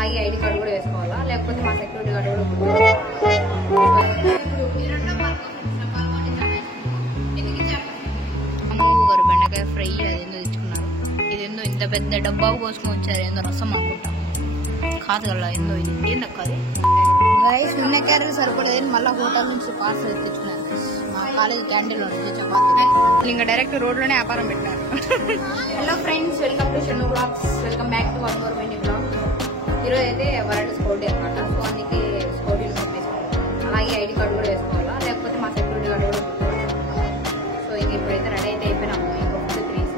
అలాగే ID card కూడా వేసుకోవాలా, లేకపోతే మా సెక్యూరిటీ గార్డు కూడా ఒకరు బెండకాయ ఫ్రై అదేందో తెచ్చుకున్నారు. ఇదేందో ఇంత పెద్ద డబ్బా కోసుకొని వచ్చారు, ఏందో రసం అనుకుంటా కాదు కదా, ఏందో ఇది ఏందక్క అది రైస్ నిన్న క్యారీ సరిపడేది మళ్ళీ హోటల్ నుంచి పార్సల్ తెచ్చుకున్నాను. మా కాలేజ్ క్యాంటీన్లో నుంచి చపాతీ ఇంకా డైరెక్ట్ రోడ్లోనే వ్యాపారం పెట్టారు. Hello friends, welcome to Shannu blogs, welcome back to one more mini blog. ఈరోజు అయితే వరల్డ్ స్కౌట్ అనమాట. సో అందుకే స్కౌట్ యూనిఫామ్ వేసుకోవాలి, అలాగే ఐడి కార్డు కూడా వేసుకోవాలా, లేకపోతే మా సెక్యూరిటీ గార్డు కూడా సో ఇంక ఇప్పుడైతే రెడీ అయితే అయిపోయినాము. ఇంకొక 3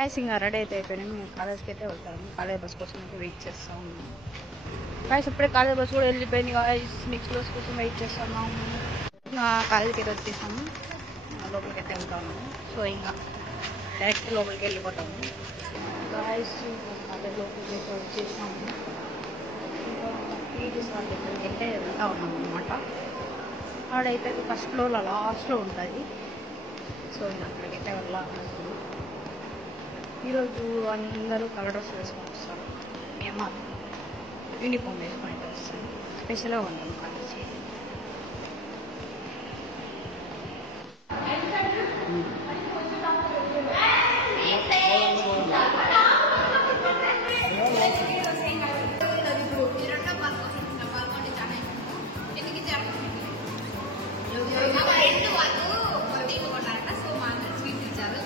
కాలేజ్ ఇంకా రెడీ అయితే అయిపోయినాము. మేము కాలేజ్కి అయితే వెళ్తాము. కాలేజ్ బస్ కోసం అయితే వెయిట్ చేస్తూ ఉన్నాము. గాయస్ ఇప్పుడే కాలేజ్ బస్ కూడా వెళ్ళిపోయింది. గాయస్ నెక్స్ట్ బస్ కోసం వెయిట్ చేస్తున్నాము. ఇంకా కాలేజ్కి అయితే వచ్చేసాము, లోపలికి అయితే వెళ్తాము. సో ఇంకా డైరెక్ట్ లోపలికి వెళ్ళిపోతాము. గాయస్ కాలేజ్ లోపలికి అయితే వచ్చేసాము. ఇంకా టీచర్స్ వాళ్ళ దగ్గరికి అయితే వెళ్తూ ఉన్నాము అనమాట. ఆడైతే ఫస్ట్ ఫ్లోర్లో లాస్ట్లో ఉంటుంది. సో ఇంకా అక్కడికైతే వెళ్ళాలి. ఈరోజు అందరూ కలర్ డ్రెస్ వేసుకొని వస్తారు, మేము యూనిఫామ్ వేసుకొని అయితే వస్తాం. స్పెషల్గా ఉంటాం కాలేజ్.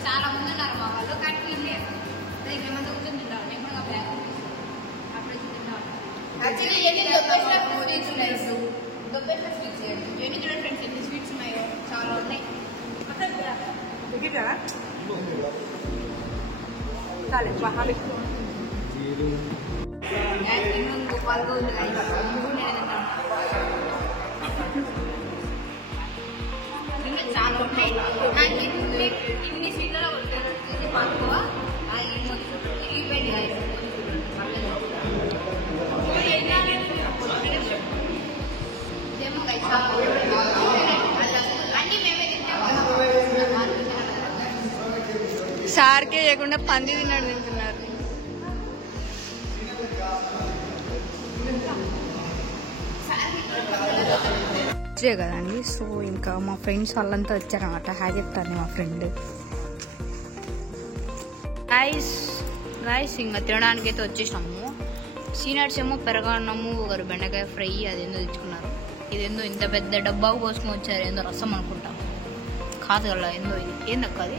చాలా మంది ఉన్నారు మా వాళ్ళు, కానీ ఏమన్నా కూర్చొని యాక్చువల్లీ ఎన్ని స్వీట్స్ ఉన్నాయి, స్వీట్స్ ఎన్ని చూడండి ఫ్రెండ్స్, ఎన్ని స్వీట్స్ ఉన్నాయో చాలా ఉన్నాయి. చాలా ఉంటాయి నాకు ఇన్ని సీట్లలో పట్టుకో సార్కే లేకుండా పంది తిన్నాడు తింటున్నారు. వచ్చే కదండి. సో ఇంకా మా ఫ్రెండ్స్ వాళ్ళంతా వచ్చారన్నమాట. హాయ్ చెప్తాను మా ఫ్రెండ్. గైస్ ఇంకా తినడానికి అయితే వచ్చేసినాము. సీనియర్స్ ఏమో పెరగన్నము, ఒకరు బెండకాయ ఫ్రై అదేందో తెచ్చుకున్నారు. ఇదేందో ఇంత పెద్ద డబ్బాకు పోసుకొని వచ్చారు. ఏందో రసం అనుకుంటా, కాదు కదా ఏందో ఇది. ఏందక్క అది?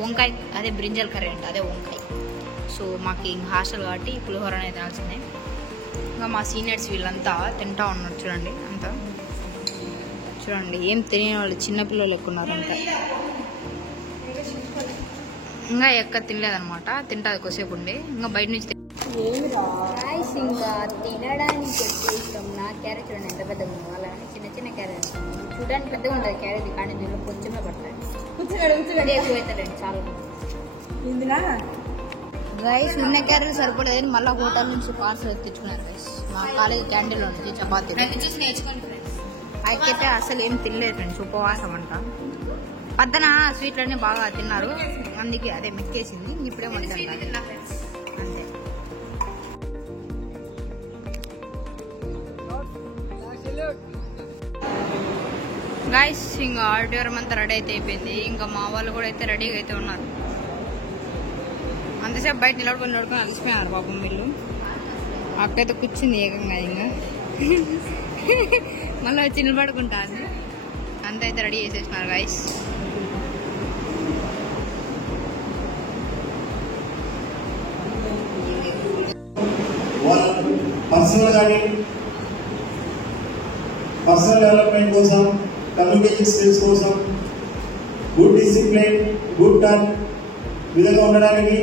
వంకాయ, అదే బ్రింజల్ కర్రీ అంట, అదే వంకాయ. సో మాకు ఇంక హాస్టల్ కాబట్టి పులిహోర అనేది తినాల్సిందే. ఇంకా మా సీనియర్స్ వీళ్ళంతా తింటా ఉన్నారు చూడండి. అంతా చూడండి, ఏం తెలియని వాళ్ళు చిన్నపిల్లలు ఎక్కున్నారు అంతా. ఇంకా ఎక్క తినలేదనమాట, తింటుంది కొద్దిసేపు ఉండి. ఇంకా బయట నుంచి ఇంకా తినడానికి వచ్చేసాం. నా క్యారెట్ చూడండి ఎంత పెద్దగా ఉంది, అలా చిన్న చిన్న క్యారెట్ చూడడానికి పెద్దగా ఉంటుంది క్యారెట్, కానీ దీనిలో కొంచెమే పడతాయి. ఎక్కువైతారండి చాలా. రైస్ ఉన్న క్యారెట్ సరిపడేది, మళ్ళీ హోటల్ నుంచి పార్సల్ తెచ్చుకున్నారు రైస్. మా కాలేజ్ క్యాంటీన్లో నుంచి చపాతీ అయితే అసలు ఏం తినలేదు ఫ్రెండ్స్, ఉపవాసం అంట. పద్దన స్వీట్లన్నీ బాగా తిన్నారు, అందుకే అదే మెక్కేసింది. ఇప్పుడే అంతే. గైస్ ఇంకా ఆడిటోరియం అంతా రెడీ అయితే అయిపోయింది. ఇంకా మా వాళ్ళు కూడా అయితే రెడీగా అయితే ఉన్నారు. అంతసేపు బయట నిలబడుకొని అలసిపోయినారు పాపం వీళ్ళు. అక్కయితే కూర్చుంది ఏకంగా. ఇంకా మళ్ళీ వచ్చి నిలబడుకుంటాను. అంత అయితే రెడీ చేసేసినారు గైస్. పర్సనల్ డెవలప్మెంట్ కోసం, కమ్యూనికేషన్ స్కిల్స్ కోసం, గుడ్ డిసిప్లిన్, గుడ్ టర్న్ విధంగా ఉండడానికి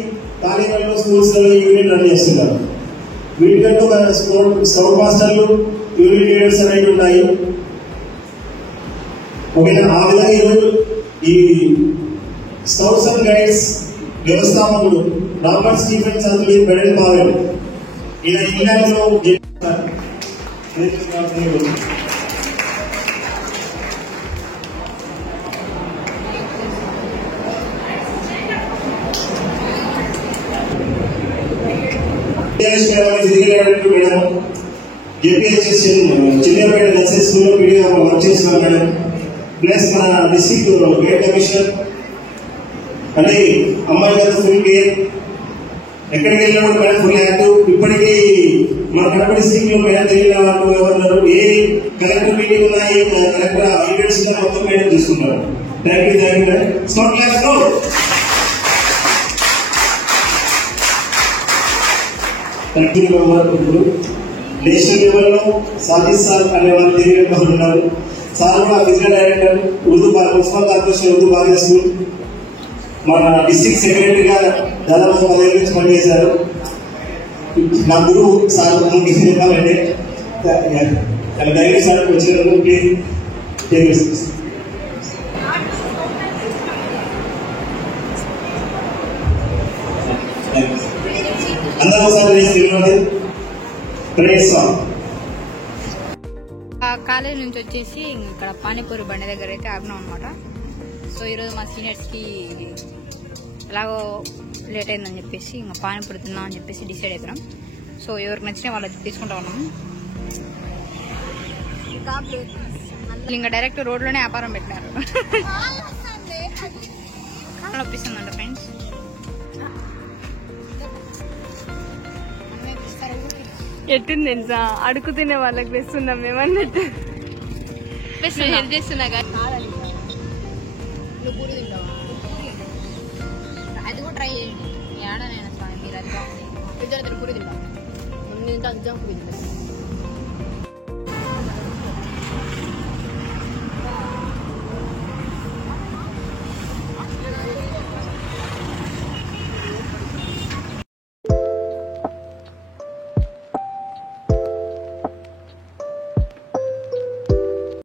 కాలేజీలలో, స్కూల్స్లలో యూనిట్ రన్ చేస్తున్నారు. వీటికంటూ స్కౌట్ మాస్టర్లు, యూనిట్ లీడర్స్ అనేవి ఉన్నాయి. ఓకేనా? ఆ విధంగా ఈరోజు ఈ స్కౌట్స్ అండ్ గైడ్స్ వ్యవస్థాపకుడు రాబర్ట్ స్టీఫెన్స్ అతని మెడల్ పాగారు. ఈయన ఇంగ్లాండ్లో చిన్నపేట నర్సరీ స్కూల్లో పీడిగా వర్క్ చేస్తున్నాం మేడం. ప్లస్ మన డిస్ట్రిక్ట్ గేట్ కమిషనర్ అంటే అమ్మాయిలతో ఫుల్ కేర్, ఎక్కడికి వెళ్ళినా మేడం ఫుల్ యాక్టివ్. ఇప్పటికీ మన కడప డిస్ట్రిక్ట్ లో మేడం తెలియని వాళ్ళు ఎవరున్నారు, ఏ కలెక్టర్ మీటింగ్ ఉన్నాయి, కలెక్టర్ ఈవెంట్స్ మొత్తం మేడం చూస్తున్నారు. Thank you madam. Smart class లో ఇప్పుడు నేషనల్ లెవెల్లో సాజిద్ సార్ అనే వాళ్ళు తెలియని ఉన్నారు. సార్ కూడా physical director municipal corporation Urdu బాగా స్కూల్. మన డిస్ట్రిక్ట్ సెక్రటరీగా దాదాపు 10 ఏళ్ళ నుంచి పనిచేశారు. నా గురువు సార్ చెప్పాలంటే దయచేసి సార్ వచ్చినందుకు ప్లీజ్. కాలేజ్ నుంచి వచ్చేసి ఇక్కడ పానీపూరి బండి దగ్గర అయితే ఆగినాం అనమాట. సో ఈరోజు మా సీనియర్స్కి ఎలాగో లేట్ అయిందని చెప్పేసి ఇంకా పానీపూరి తిన్నాం అని చెప్పేసి డిసైడ్ అయిపోయినాం. సో ఎవరికి నచ్చిన వాళ్ళకి తీసుకుంటా ఉన్నాము. ఇంకా డైరెక్ట్ రోడ్లోనే వ్యాపారం పెట్టినారు. కాళ్ళు నొప్పిస్తుందంట ఫ్రెండ్స్. ఎట్టుంది తెలుసా, అడుగు తినే వాళ్ళకి తెస్తున్నాం మేమన్నట్టు. హెల్ప్ చేస్తున్నా అది కూడా ట్రై చేయండి. ఏడా నేను మీరు అది బాగుంది. పూరి తింటాం. నేను అది జంక్